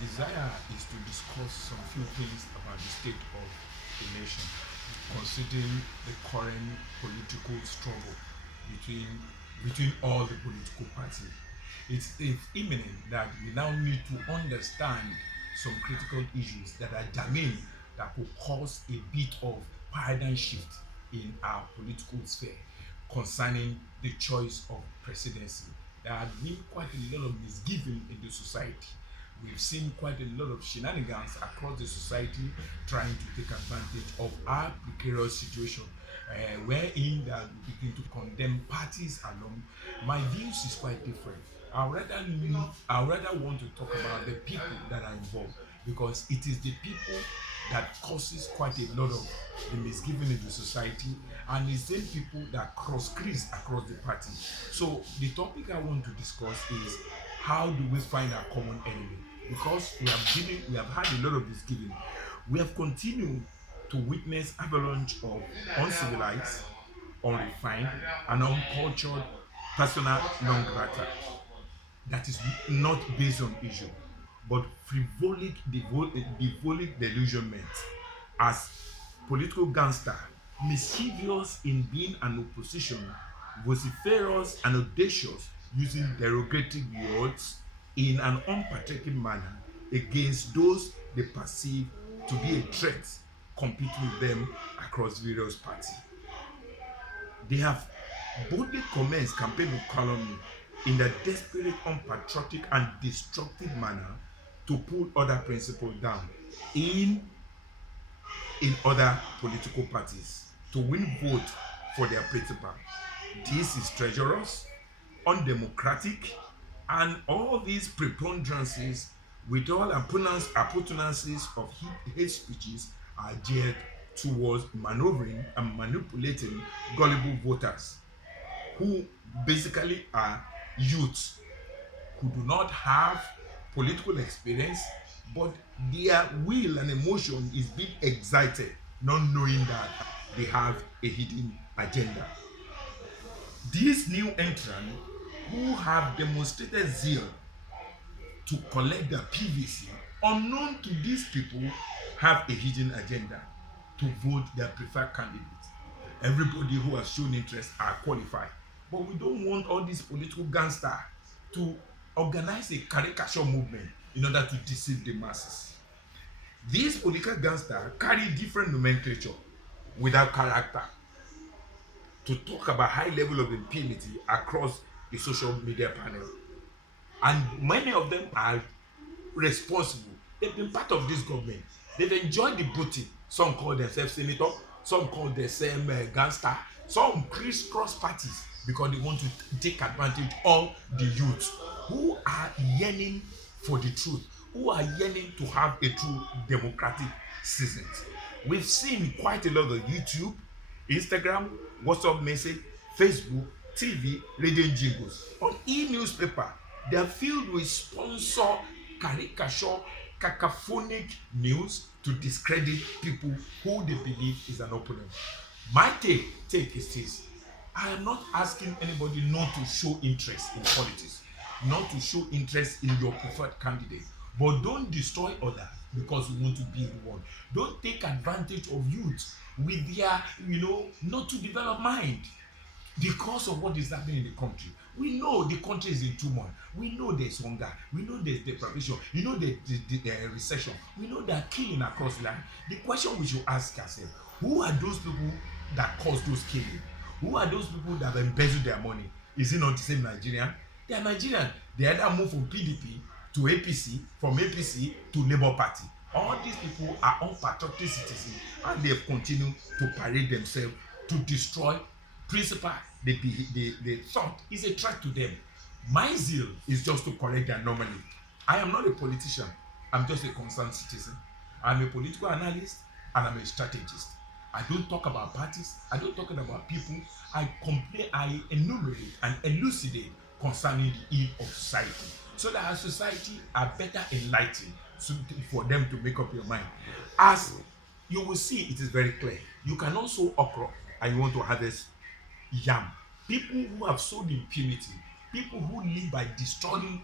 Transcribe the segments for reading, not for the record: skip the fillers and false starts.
desire is to discuss some few things about the state of the nation, considering the current political struggle between all the political parties. It's imminent that we now need to understand some critical issues that are germane that could cause a bit of paradigm shift in our political sphere concerning the choice of presidency. There have been quite a lot of misgiving in the society. We've seen quite a lot of shenanigans across the society trying to take advantage of our precarious situation, wherein that we begin to condemn parties alone. My views is quite different. I rather want to talk about the people that are involved, because it is the people that causes quite a lot of the misgiving in the society, and the same people that cross crease across the party. So the topic I want to discuss is, how do we find our common enemy? Because we have had a lot of misgiving. We have continued to witness avalanche of uncivilized, unrefined, and uncultured persona non grata that is not based on issue, but frivolic delusionment as political gangster, mischievous in being an opposition, vociferous and audacious, using derogatory words in an unpatriotic manner against those they perceive to be a threat, competing with them across various parties. They have boldly commenced campaign of calumny in a desperate, unpatriotic, and destructive manner to pull other principles down in other political parties to win vote for their principle. This is treacherous, undemocratic, and all these preponderances with all appurtenances of hate speeches are geared towards maneuvering and manipulating gullible voters who basically are youths who do not have political experience, but their will and emotion is being excited, not knowing that they have a hidden agenda. These new entrants who have demonstrated zeal to collect their PVC, unknown to these people, have a hidden agenda to vote their preferred candidate. Everybody who has shown interest are qualified. But we don't want all these political gangsters to organize a caricature movement in order to deceive the masses. These political gangsters carry different nomenclature without character to talk about high level of impunity across the social media panel. And many of them are responsible. They've been part of this government. They've enjoyed the booty. Some call themselves senator, some call themselves gangster, some crisscross parties because they want to take advantage of the youth who are yearning for the truth, who are yearning to have a true democratic season. We've seen quite a lot of YouTube, Instagram, WhatsApp message, Facebook, TV, radio jingles. On e-newspaper, they are filled with sponsor, caricature, cacophonic news to discredit people who they believe is an opponent. My take is this. I am not asking anybody not to show interest in politics, not to show interest in your preferred candidate, but don't destroy others because you want to be the one. Don't take advantage of youth with their, not to develop mind because of what is happening in the country. We know the country is in turmoil. We know there's hunger. We know there's deprivation. The recession. We know they're killing across the land. The question we should ask ourselves, who are those people that cause those killing? Who are those people that have embezzled their money? Is it not the same Nigerian? They are Nigerian. They either move from PDP to APC, from APC to Labour Party. All these people are unpatriotic citizens, and they have continued to parade themselves to destroy principle they thought is a threat to them. My zeal is just to correct their anomaly. I am not a politician. I'm just a concerned citizen. I'm a political analyst and I'm a strategist. I don't talk about parties. I don't talk about people. I enumerate and elucidate concerning the ill of society, so that our society are better enlightened for them to make up your mind. As you will see, it is very clear. You can also okra and you want to harvest yam. People who have sowed impunity, people who live by destroying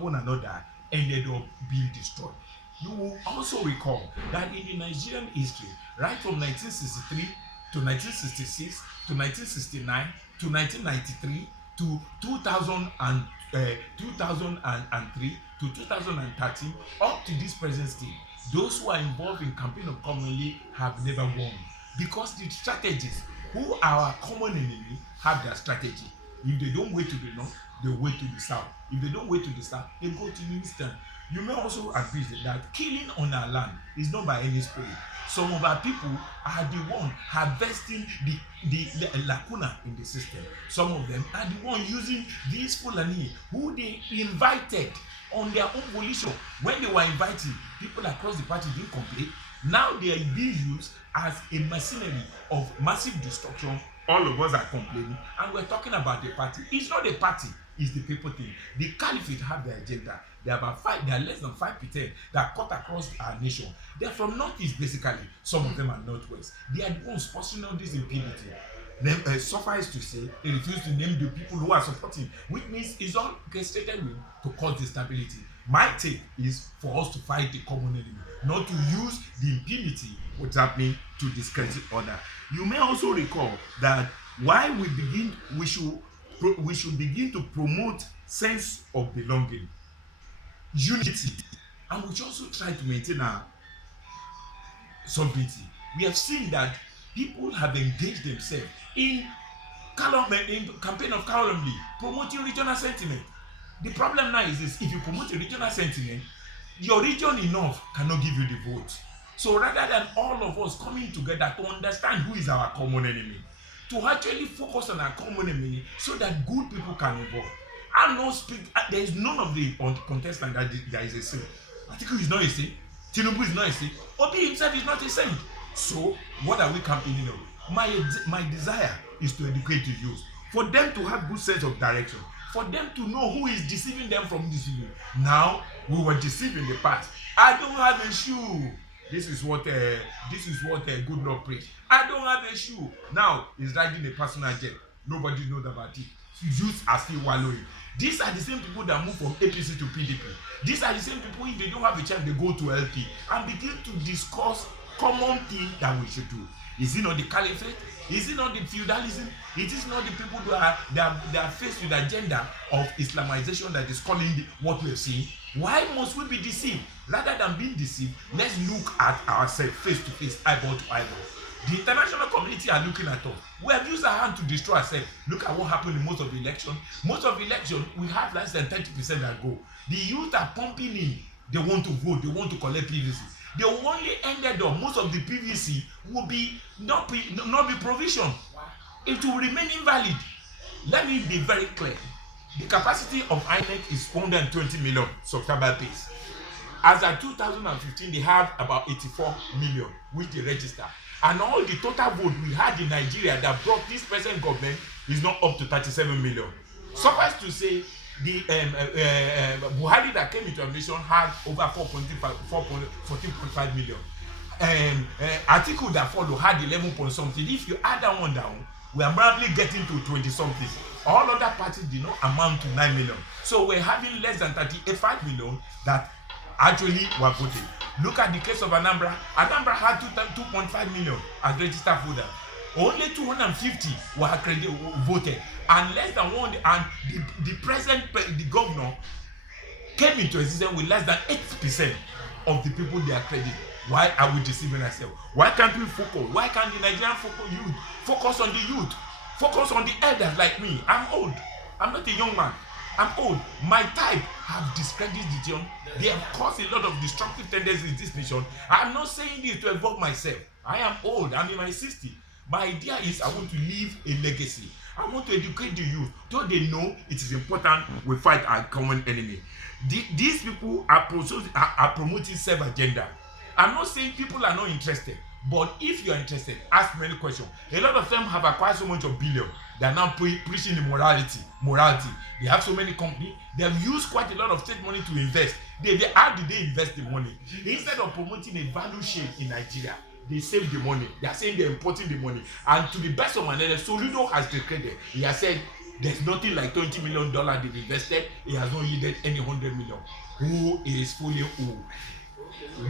one another ended up being destroyed. You will also recall that in the Nigerian history, right from 1963 to 1966 to 1969 to 1993 to 2003 to 2013 up to this present state, those who are involved in campaign of commonly have never won, because the strategists who are our common enemy have their strategy. If they don't wait to the north, they wait to the south. If they don't wait to the south, they go to the eastern. You may also agree that killing on our land is not by any spirit. Some of our people are the one harvesting the lacuna in the system. Some of them are the one using these Fulani who they invited on their own volition. When they were inviting, people across the party didn't complain. Now they are being used as a mercenary of massive destruction. All of us are complaining, and we're talking about the party. It's not the party, it's the people thing. The caliphate have their agenda. They are less than 5% that cut across our nation. They're from northeast basically. Some of them are northwest. They are the ones posting all this impunity. Suffice to say, they refuse to name the people who are supporting, which means it's all orchestrated with to cause instability. My take is for us to fight the common enemy, not to use the impunity what's happening to discredit order. You may also recall that why we should begin to promote sense of belonging, unity, and we should also try to maintain our sovereignty. We have seen that people have engaged themselves in campaign of calumny, promoting regional sentiment. The problem now is this: if you promote a regional sentiment, your region enough cannot give you the vote. So rather than all of us coming together to understand who is our common enemy, to actually focus on our common enemy so that good people can evolve. There is none of the contestants that there is a saint. Atiku is not a saint. Tinubu is not a saint. Obi himself is not a saint. So what are we campaigning on? My desire is to educate the youth, for them to have good sense of direction, for them to know who is deceiving them from deceiving. Now we were deceived in the past. I don't have a shoe. This is what good Lord preached. I don't have a shoe. Now he's riding a personal jet. Nobody knows about it. Youths are still wallowing. These are the same people that move from APC to PDP. These are the same people, if they don't have a chance, they go to LP and begin to discuss common thing that we should do. Is it not the caliphate? Is it not the feudalism? It is not the people that are faced with the agenda of Islamization that is calling what we have seen. Why must we be deceived? Rather than being deceived, let's look at ourselves face to face, eyeball to eyeball. The international community are looking at us. We have used our hand to destroy ourselves. Look at what happened in most of the election. Most of the election, we have less than 30% that go. The youth are pumping in. They want to vote. They want to collect PVC. They only ended up, most of the PVC will not be provisioned. It will remain invalid. Let me be very clear. The capacity of INEC is 120 million subscriber base. As of 2015, they have about 84 million, which they register. And all the total vote we had in Nigeria that brought this present government is not up to 37 million. Suffice to say, the Buhari that came into administration had over 14.5 million. Atiku that followed had 11 point something. If you add that one down, we are probably getting to 20 something. All other parties did not amount to 9 million. So we're having less than 35 million that actually were voted. Look at the case of Anambra. Anambra had 2.5 million as registered voters. Only 250 were voted, and less than one. And the governor came into existence with less than 8% of the people they are credited. Why are we deceiving ourselves? Why can't we focus? Why can't the Nigerian youth focus on the youth? Focus on the elders like me. I'm old. I'm not a young man. I'm old. My type have discredited the young. They have caused a lot of destructive tendencies in this nation. I'm not saying this to involve myself. I am old. I'm in my 60s. My idea is I want to leave a legacy. I want to educate the youth so they know it is important we fight our common enemy. These people are promoting self-agenda. I'm not saying people are not interested, but if you are interested, ask many questions. A lot of them have acquired so much of billion. They are now preaching the morality. They have so many companies. They have used quite a lot of state money to invest. How did they invest the money? Instead of promoting a value chain in Nigeria, they save the money. They are saying they're importing the money. And to the best of my knowledge, Soludo has declared, he has said There's nothing like $20 million they've invested. It has not yielded any 100 million. Who is fooling who?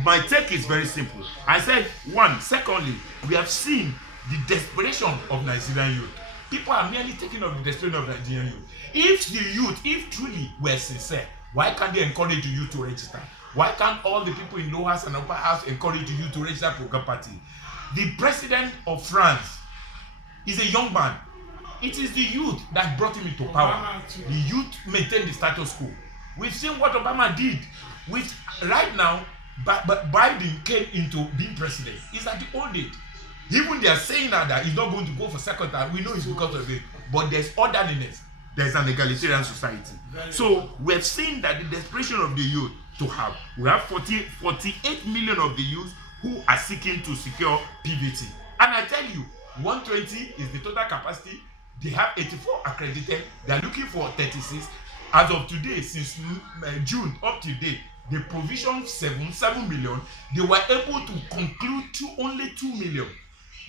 My take is very simple. I said, one. Secondly, we have seen the desperation of Nigerian youth. People are merely taking of the desperation of Nigerian youth. If the youth, if truly were sincere, why can't they encourage the youth to register? Why can't all the people in lower house and upper house encourage the youth to register for Progressive Party? The president of France is a young man. It is the youth that brought him into power. The youth maintained the status quo. We've seen what Obama did. With right now, but Biden came into being president. He's at the old age. Even they are saying now that he's not going to go for second time. We know it's because of it. But there's orderliness. There's an egalitarian society. So we have seen that the desperation of the youth to have. We have 48 million of the youth who are seeking to secure PVT. And I tell you, 120 is the total capacity. They have 84 accredited. They are looking for 36. As of today, since June up to date, they provisioned 7 million. They were able to conclude only 2 million.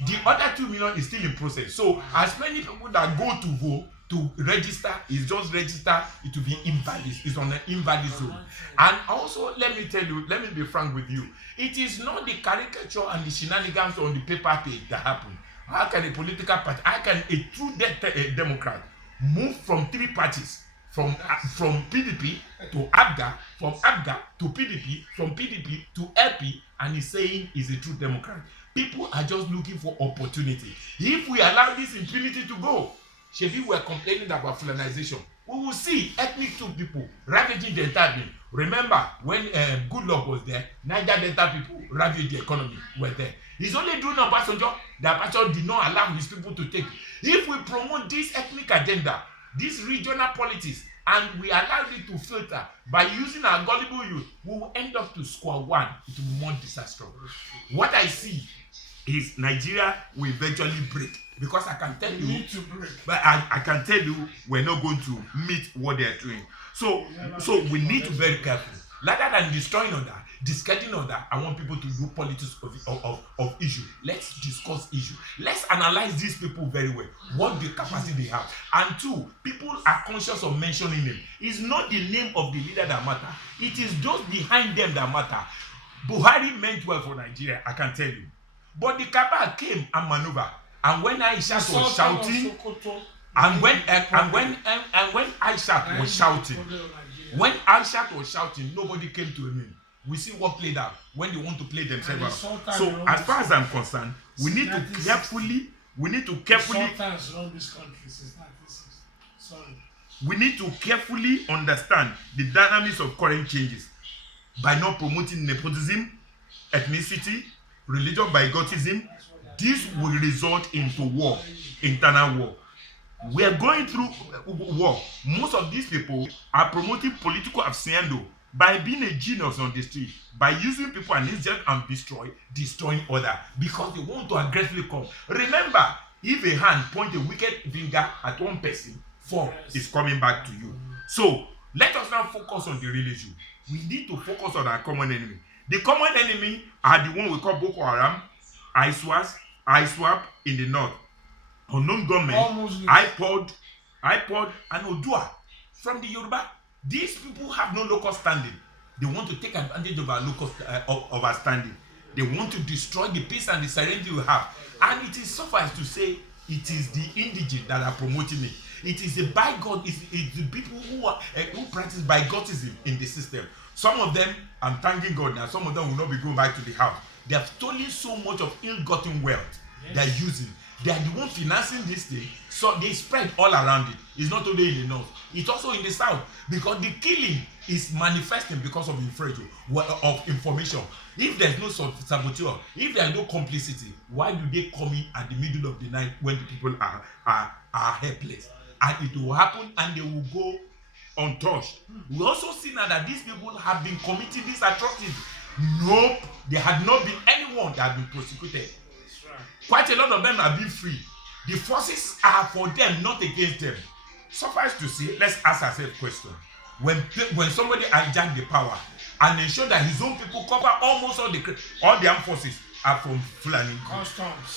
The other 2 million is still in process. So as many people that go to vote to register is just register, it will be invalid. It's on an invalid zone. And also, let me tell you, let me be frank with you. It is not the caricature and the shenanigans on the paper page that happen. How can a political party, how can a true Democrat move from 3 parties, from PDP to ABGA, from ABGA to PDP, from PDP to LP, and he's saying he's a true Democrat? People are just looking for opportunity. If we allow this impunity to go, Shebi were complaining about Fulanization. We will see ethnic people ravaging the entire thing. Remember when Goodluck was there, Niger Delta people ravaged the economy were there. He's only doing Obasanjo that Obasanjo did not allow his people to take. If we promote this ethnic agenda, this regional politics, and we allow it to filter by using our gullible youth, we will end up to square one. It will be more disastrous. What I see is Nigeria will eventually break. Because I can tell you, but I can tell you, we're not going to meet what they're doing. So we need to be very careful. Rather than destroying order, discarding order, I want people to do politics of issue. Let's discuss issue. Let's analyze these people very well. What the capacity they have. And 2, people are conscious of mentioning them. It's not the name of the leader that matter. It is those behind them that matter. Buhari meant well for Nigeria, I can tell you. But the cabal came and maneuvered. And when Aishat was shouting, when Aishat was shouting, nobody came to him. We see what played out when they want to play themselves out. So as far as I'm concerned, we need to carefully. We need to carefully understand the dynamics of current changes by not promoting nepotism, ethnicity, religious bigotism. This will result into war, internal war. We are going through war. Most of these people are promoting political absendo by being a genius on the street, by using people and inject and destroying others because they want to aggressively come. Remember, if a hand point a wicked finger at one person, 4 is coming back to you. So let us now focus on the real issue. We need to focus on our common enemy. The common enemy are the one we call Boko Haram, ISWAP in the north, unknown government, iPod, and Odua from the Yoruba. These people have no local standing. They want to take advantage of our local of our standing. They want to destroy the peace and the serenity we have. And it is suffice to say, it is the indigent that are promoting it. It is the bigod, it's the people who practice bigotism in the system. Some of them, I'm thanking God now, some of them will not be going back to the house. They have stolen so much of ill-gotten wealth. Yes. They're using. They are the ones financing this thing, so they spread all around it. It's not only in the north, it's also in the south, because the killing is manifesting because of information. If there's no saboteur, if there's no complicity, why do they come in at the middle of the night when the people are helpless? And it will happen and they will go untouched. We also see now that these people have been committing this atrocity. Nope, there had not been anyone that had been prosecuted. Quite a lot of them have been free. The forces are for them, not against them. Suffice to say, let's ask ourselves a question. When somebody hijacked the power and ensure that his own people cover almost all the armed forces are from Fulani Group.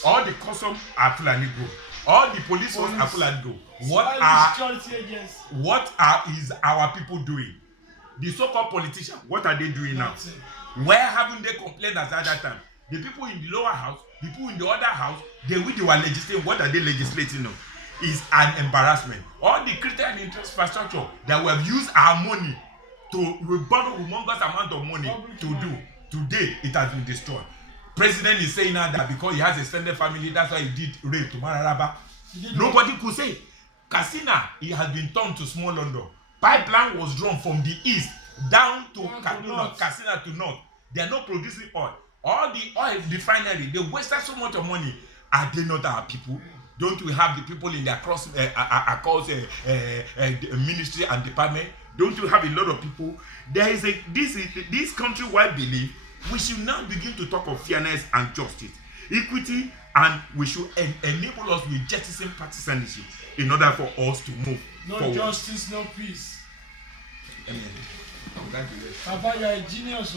All the customs are Fulani Group. All the police force are Fulani Group. what is our people doing? The so-called politicians, what are they doing now? Where haven't they complained at that time? The people in the lower house, the people in the other house, they were legislating. What are they legislating on? Is an embarrassment. All the critical infrastructure that we have used our money we borrow humongous amount of money to do. Today, it has been destroyed. President is saying now that because he has a extended family, that's why he did raid to Mararaba. Nobody could say. Katsina, it has been turned to small London. Pipeline was drawn from the east down to Kaduna, Katsina to north. They are not producing oil. All the oil refinery, they wasted so much of money. Are they not our people? Don't we have the people in their across ministry and department? Don't you have a lot of people? There is this country-wide belief. We should now begin to talk of fairness and justice, equity, and we should enable us with jettison partisanship in order for us to move forward. No justice, no peace. Amen. Papa, you are a genius.